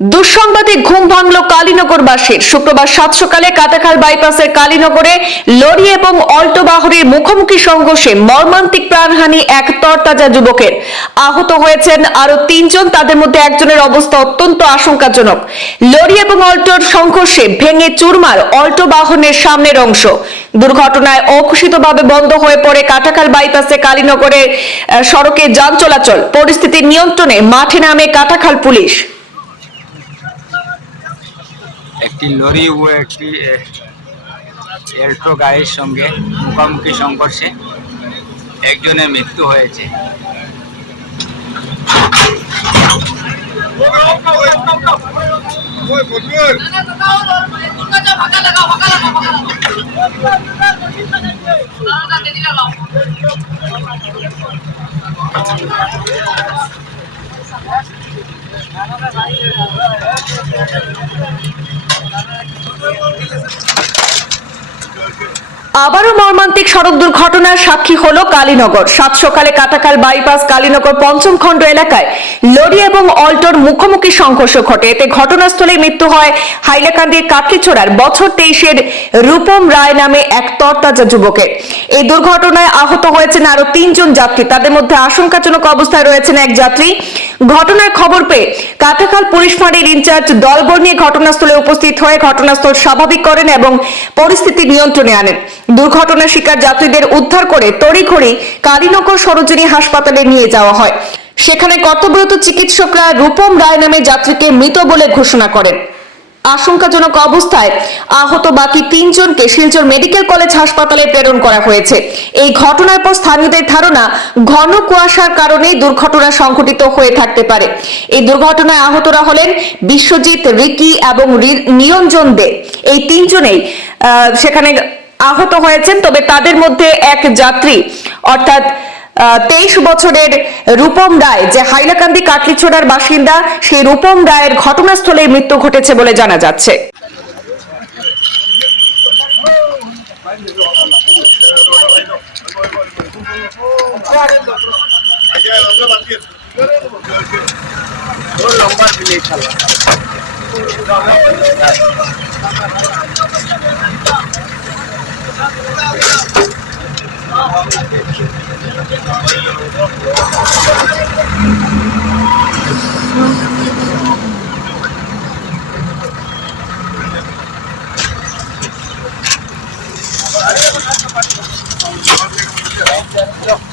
দুঃসংবাদে ঘুম ভাঙল কালীনগরবাসীর। শুক্রবার সাত সকালে কাটাখাল বাইপাসের কালীনগরে লরি এবং অল্টো বাহনের মুখোমুখি সংঘর্ষে মর্মান্তিক প্রাণহানি এক তরতাজা যুবকের। আহত হয়েছেন আরও তিনজন, তাদের মধ্যে একজনের অবস্থা অত্যন্ত আশঙ্কাজনক। লরি এবং অল্টোর সংঘর্ষে ভেঙে চুরমার অল্টো বাহনের সামনের অংশ। দুর্ঘটনায় অঘোষিতভাবে বন্ধ হয়ে পড়ে কাটাখাল বাইপাসে কালীনগরের সড়কে যান চলাচল। পরিস্থিতি নিয়ন্ত্রণে মাঠে নামে কাটাখাল পুলিশ। একটি লরি ও একটি এল্টো গাড়ির সঙ্গে মুখোমুখি সংঘর্ষে একজনের মৃত্যু হয়েছে। Thank you. আবারও মর্মান্তিক সড়ক দুর্ঘটনার সাক্ষী হলো কালীনগর। সাত সকালে কাটাখাল বাইপাস কালীনগর পঞ্চম খণ্ড এলাকায় লরি এবং অল্টোর মুখোমুখি সংঘর্ষ ঘটে। এতে ঘটনাস্থলে মৃত্যু হয় হাইলাকান্দির কাটলিছোড়ার বছর তেইশের রূপম রায় নামে এক তরতাজা যুবকের। এই দুর্ঘটনায় আহত হয়েছেন আরও তিনজন যাত্রী। তাদের মধ্যে আশঙ্কাজনক অবস্থায় রয়েছেন এক যাত্রী। ঘটনার খবর পেয়ে কাটাকাল পুলিশ ফাঁড়ির ইনচার্জ দলবল নিয়ে ঘটনাস্থলে উপস্থিত হয়ে ঘটনাস্থল স্বাভাবিক করেন এবং পরিস্থিতি নিয়ন্ত্রণে আনেন। দুর্ঘটনার শিকার যাত্রীদের উদ্ধার করে তড়িঘড়ি কালীনগর সরোজিনী হাসপাতালে নিয়ে যাওয়া হয়। সেখানে কর্তব্যরত চিকিৎসকরা রূপম রায় নামে যাত্রীকে মৃত বলে ঘোষণা করেন। আশঙ্কাজনক অবস্থায় আহত বাকি তিনজনকে শিলচর মেডিকেল কলেজ হাসপাতালে প্রেরণ করা হয়েছে। এই ঘটনার পর স্থানীয়দের ধারণা, ঘন কুয়াশার কারণেই দুর্ঘটনা সংঘটিত হয়ে থাকতে পারে। এই দুর্ঘটনায় আহতরা হলেন বিশ্বজিৎ, রিকি এবং নিরঞ্জন দে। এই তিনজনেই সেখানে আহত হয়েছেন, তবে তাদের মধ্যে এক যাত্রী, অর্থাৎ তেইশ বছরের রূপম রায়, যে হাইলাকান্দি কাটলিছোড়ার বাসিন্দা সেই রূপম রায়ের ঘটনাস্থলে মৃত্যু ঘটেছে বলে জানা যাচ্ছে। 他不要脸，他好面子，他见到美女就胡闹。哎呀，我操！